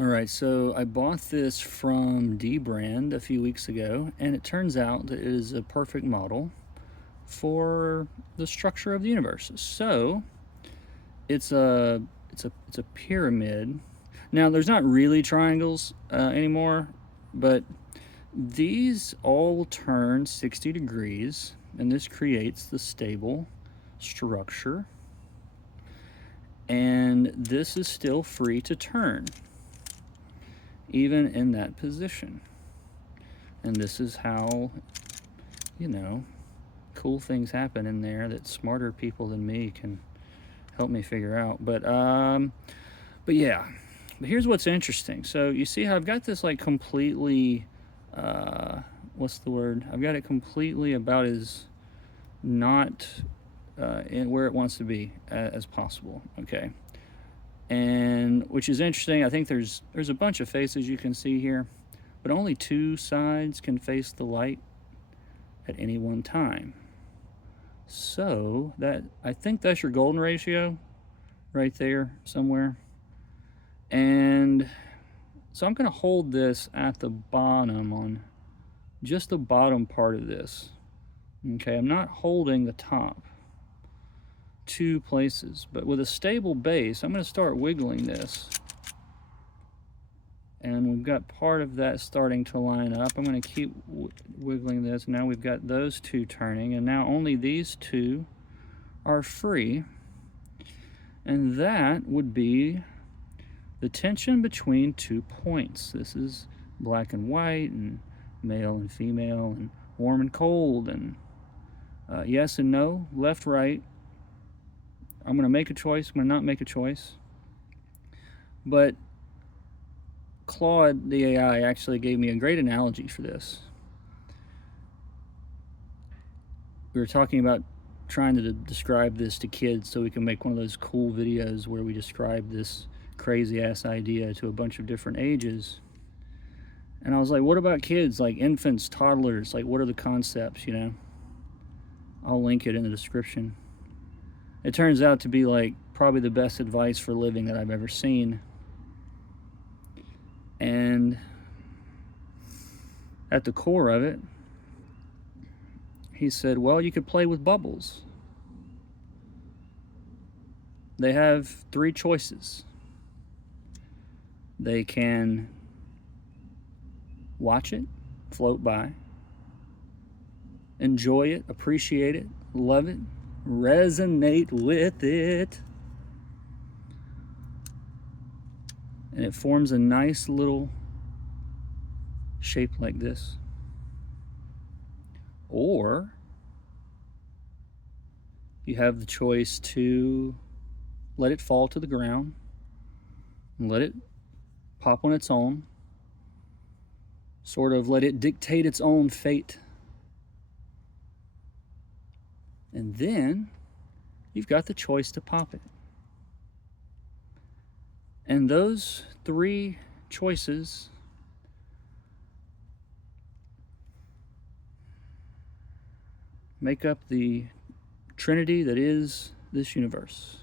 All right, so I bought this from D Brand a few weeks ago, and it turns out that it is a perfect model for the structure of the universe. So it's a pyramid. Now there's not really triangles anymore, but these all turn 60 degrees, and this creates the stable structure. And this is still free to turn, even in that position. And this is how, you know, cool things happen in there that smarter people than me can help me figure out. But yeah. But here's what's interesting. So you see how I've got this like completely, what's the word? I've got it completely about as not in where it wants to be as possible. Okay. And which is interesting. I think there's a bunch of faces you can see here, but only two sides can face the light at any one time. So that, I think that's your golden ratio right there somewhere. And so I'm going to hold this at the bottom, on just the bottom part of this. Okay, I'm not holding the top two places, but with a stable base, I'm going to start wiggling this. And we've got part of that starting to line up. I'm going to keep wiggling this. Now we've got those two turning, and now only these two are free. And that would be the tension between 2 points. This is black and white, and male and female, and warm and cold, and yes and no, left, right. I'm going to make a choice, I'm going to not make a choice. But Claude, the AI, actually gave me a great analogy for this. We were talking about trying to describe this to kids so we can make one of those cool videos where we describe this crazy ass idea to a bunch of different ages. And I was like, what about kids, like infants, toddlers? Like, what are the concepts, you know? I'll link it in the description. It turns out to be like probably the best advice for living that I've ever seen. And at the core of it, he said, well, you could play with bubbles. They have three choices. They can watch it float by, enjoy it, appreciate it, love it, resonate with it, and it forms a nice little shape like this. Or you have the choice to let it fall to the ground and let it pop on its own, sort of let it dictate its own fate. And then you've got the choice to pop it. And those three choices make up the trinity that is this universe.